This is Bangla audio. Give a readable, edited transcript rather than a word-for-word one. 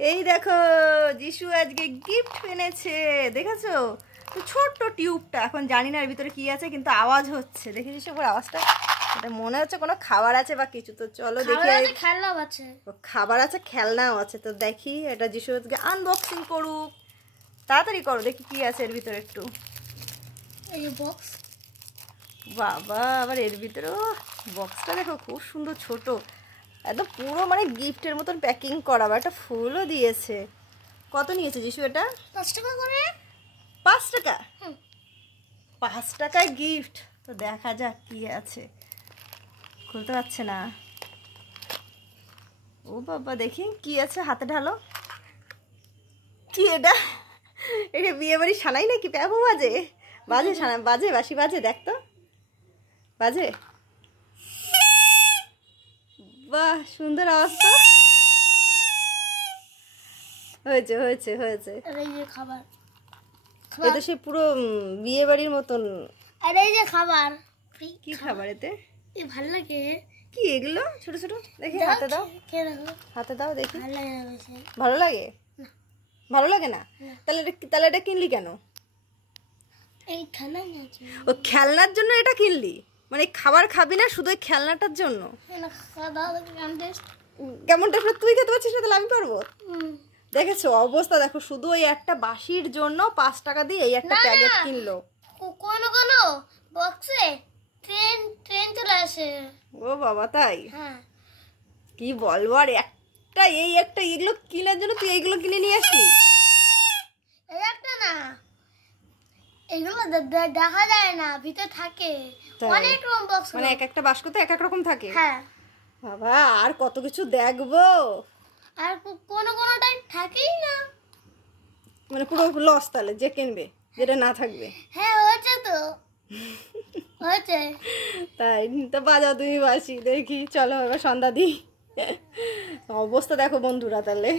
এই দেখো যিশু আজকে গিফট এনেছে, দেখেছো তো ছোট্ট টিউবটা। এখন জানি না এর ভিতরে কি আছে, কিন্তু আওয়াজ হচ্ছে, দেখেছিস ওর আওয়াজটা? এটা মনে হচ্ছে কোনো খাবার আছে বা কিছু। তো চলো দেখি। খেলনাও আছে, খাবার আছে, খেলনাও আছে। তো দেখি এটা যিশু আজকে আনবক্সিং করুক। তাড়াতাড়ি করো, দেখি কি আছে এর ভিতরে একটু। এই বক্স, বাবা আবার এর ভিতরে বক্সটা দেখো খুব সুন্দর, ছোট একদম পুরো মানে গিফটের মতন প্যাকিং করা। আবার একটা ফুলও দিয়েছে। কত নিয়েছে যিশু এটা? 5 টাকা করে। 5 টাকা? 5 টাকায় গিফট। তো দেখা যাক কি আছে। খুলতে পারছে না। ও বাবা, দেখি কি আছে, হাতে ঢালো। কি এটা? এটা বিয়ে বাড়ির সানাই নাকি? প্যাপো বাজে? বাজে সানা, বাজে বাসি বাজে, দেখ তো বাজে। বাহ, সুন্দর আওয়াজ তো। হয়েছে হয়েছে হয়েছে। এই যে খাবার, এটা সে পুরো বিয়ে বাড়ির মতন। আর এই যে খাবার, কি খাবার এতে? এই ভালো লাগে। কি এগুলো ছোট ছোট? দেখি হাতে দাও, হাতে দাও দেখি। ভালো লাগে? ভালো লাগে না? তাহলে এটা কিনলি কেন? এই খেলনা, ও খেলনার জন্য এটা কিনলি? মানে খাবার খাবি না, শুধু খেলনাটার জন্য? কেমন টেস্ট? তুই খেতে পারছিস না, তাহলে আমি পারবো? দেখেছো অবস্থা, দেখো শুধু ওই একটা বাসির জন্য 5 টাকা দিয়ে এই একটা প্যাকেট কিনলো। কোনো কোনো বক্সে ট্রেন ট্রেন চলে আসে। ও বাবা, তাই? হ্যাঁ। কি বলবো, আর একটা এগুলো কেনার জন্য তুই এইগুলো কিনে নিয়ে আসলি? এই একটা না, এগুলো দেখা যায় না, ভিতরে থাকে অনেক রকম বক্স। মানে এক একটা বাস্কতে এক এক রকম থাকে? হ্যাঁ বাবা, আর কত কিছু দেখবো। আর কোনো কোনোটাই থাকেই না। মানে পুরো লস তাহলে যে কিনবে, যেটা না থাকবে। হ্যাঁ হয়েছে তো, হয়েছে। তাই তো বাজাও তুমি বাসি, দেখি চলো এবার সন্ধ্যা দিই। অবস্থা দেখো বন্ধুরা তাহলে।